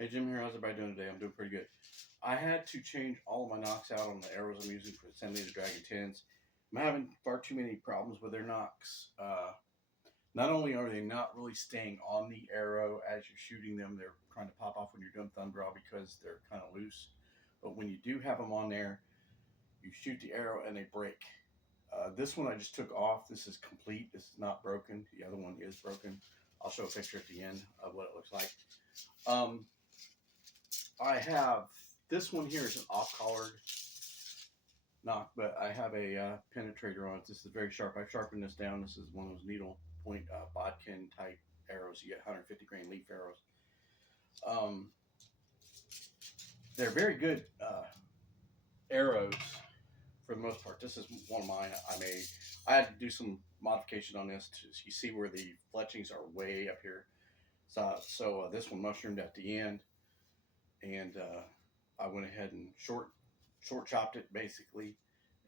Hey Jim here, how's everybody doing today? I'm doing pretty good. I had to change all of my knocks out on the arrows I'm using for the 10 Dragon 10s. I'm having far too many problems with their knocks. Not only are they not really staying on the arrow as you're shooting them, they're trying to pop off when you're doing thumb draw because they're kind of loose. But when you do have them on there, you shoot the arrow and they break. This one I just took off. This is complete. This is not broken. The other one is broken. I'll show a picture at the end of what it looks like. Um, I have this one here is an off-collared knock, but I have a penetrator on it. This is very sharp. I've sharpened this down. This is one of those needle point bodkin type arrows. You get 150 grain leaf arrows. Um, they're very good arrows for the most part. This is one of mine I made. I had to do some modification on this. You see where the fletchings are way up here. So this one mushroomed at the end, and I went ahead and short chopped it basically,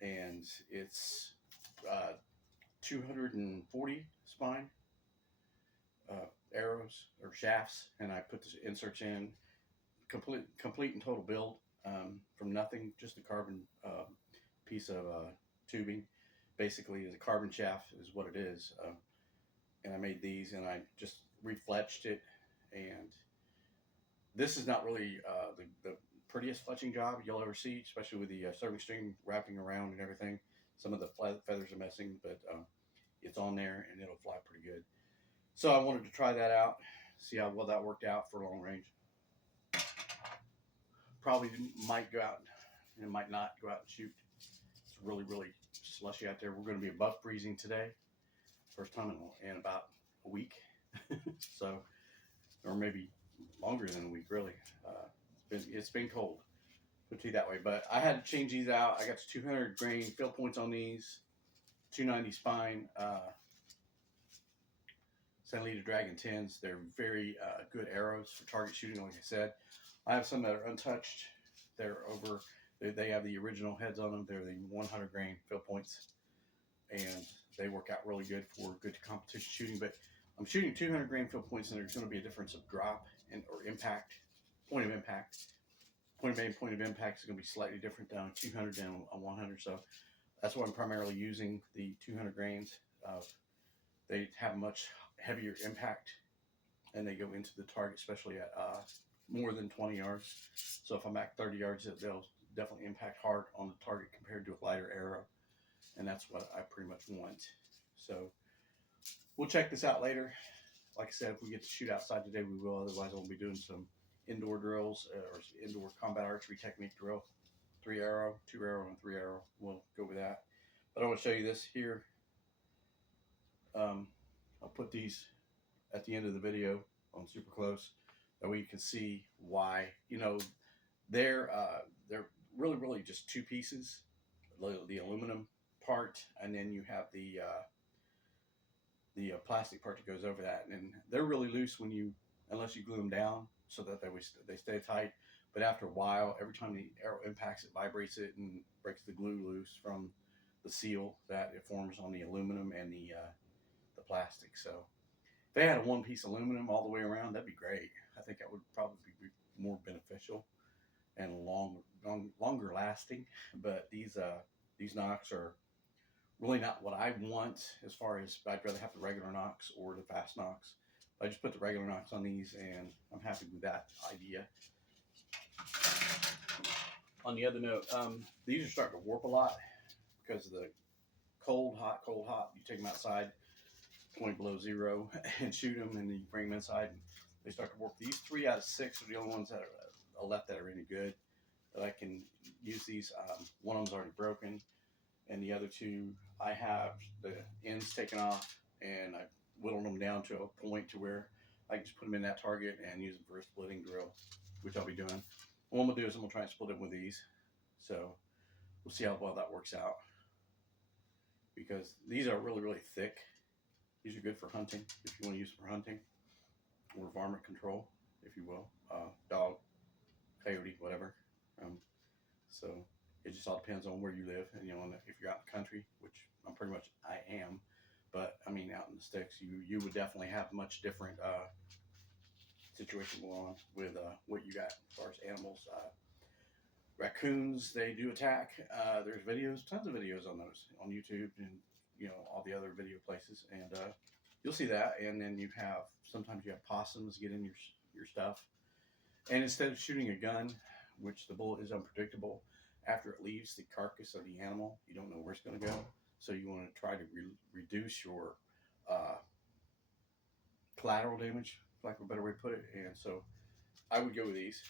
and it's 240 spine arrows or shafts, and I put the inserts in, complete and total build from nothing, just a carbon piece of tubing. Basically, is a carbon shaft is what it is, and I made these, and I just refletched it, and this is not really the prettiest fletching job you'll ever see, especially with the serving string wrapping around and everything. Some of the feathers are missing, but it's on there and it'll fly pretty good. So I wanted to try that out, see how well that worked out for long range. Probably might go out and might not go out and shoot. It's really slushy out there. We're going to be above freezing today, first time in about a week. So, or maybe longer than a week, really. It's been cold, put it that way. But I had to change these out. I got 200 grain field points on these, 290 spine San Dragon 10s. They're very good arrows for target shooting, like I said. I have some that are untouched. They're over. They have the original heads on them. They're the 100 grain field points, and they work out really good for good competition shooting. But I'm shooting 200 grain field points, and there's going to be a difference of drop and or impact, point of impact. Point of impact is going to be slightly different down 200 down on 100. So that's why I'm primarily using the 200 grains. They have much heavier impact, and they go into the target, especially at more than 20 yards. So if I'm at 30 yards, they'll definitely impact hard on the target compared to a lighter arrow, and that's what I pretty much want. So we'll check this out later. Like I said, if we get to shoot outside today, we will. Otherwise, I'll be doing some indoor drills or indoor combat archery technique drill. 3 arrow, 2 arrow, and 3 arrow. We'll go with that. But I want to show you this here. I'll put these at the end of the video on super close. That way you can see why. You know, they're really just two pieces. The aluminum part, and then you have the plastic part that goes over that, and they're really loose when you, unless you glue them down so that they stay tight. But after a while, every time the arrow impacts, it vibrates it and breaks the glue loose from the seal that it forms on the aluminum and the plastic. So if they had a one piece aluminum all the way around, that'd be great. I think that would probably be more beneficial and longer lasting. But these knocks are really not what I want, as far as I'd rather have the regular knocks or the fast knocks. I just put the regular knocks on these, and I'm happy with that idea. On the other note, these are starting to warp a lot because of the cold, hot. You take them outside, 20 below zero, and shoot them, and then you bring them inside, and they start to warp. These 3 out of 6 are the only ones that are left that are any good, that I can use these. One of them's already broken, and the other 2, I have the ends taken off, and I whittled them down to a point to where I can just put them in that target and use them for a splitting drill, which I'll be doing. What I'm going to do is I'm going to try and split it with these. So we'll see how well that works out, because these are really thick. These are good for hunting, if you want to use them for hunting, or varmint control, if you will. Dog, coyote, whatever. So it just all depends on where you live, and if you're out in the country, which I'm pretty much I am, but I mean out in the sticks, you would definitely have much different situation going on with what you got as far as animals. Raccoons, they do attack. There's videos, tons of videos on those on YouTube and all the other video places, and you'll see that. And then you have sometimes you have possums get in your stuff, and instead of shooting a gun, which the bullet is unpredictable, after it leaves the carcass of the animal, you don't know where it's going to go. So you want to try to reduce your collateral damage, for lack of a better way to put it. And so I would go with these.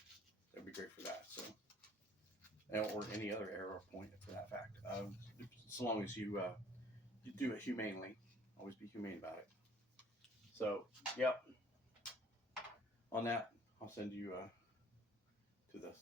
That'd be great for that. So, or any other arrow point for that fact. So long as you do it humanely, always be humane about it. So, yep. On that, I'll send you to this.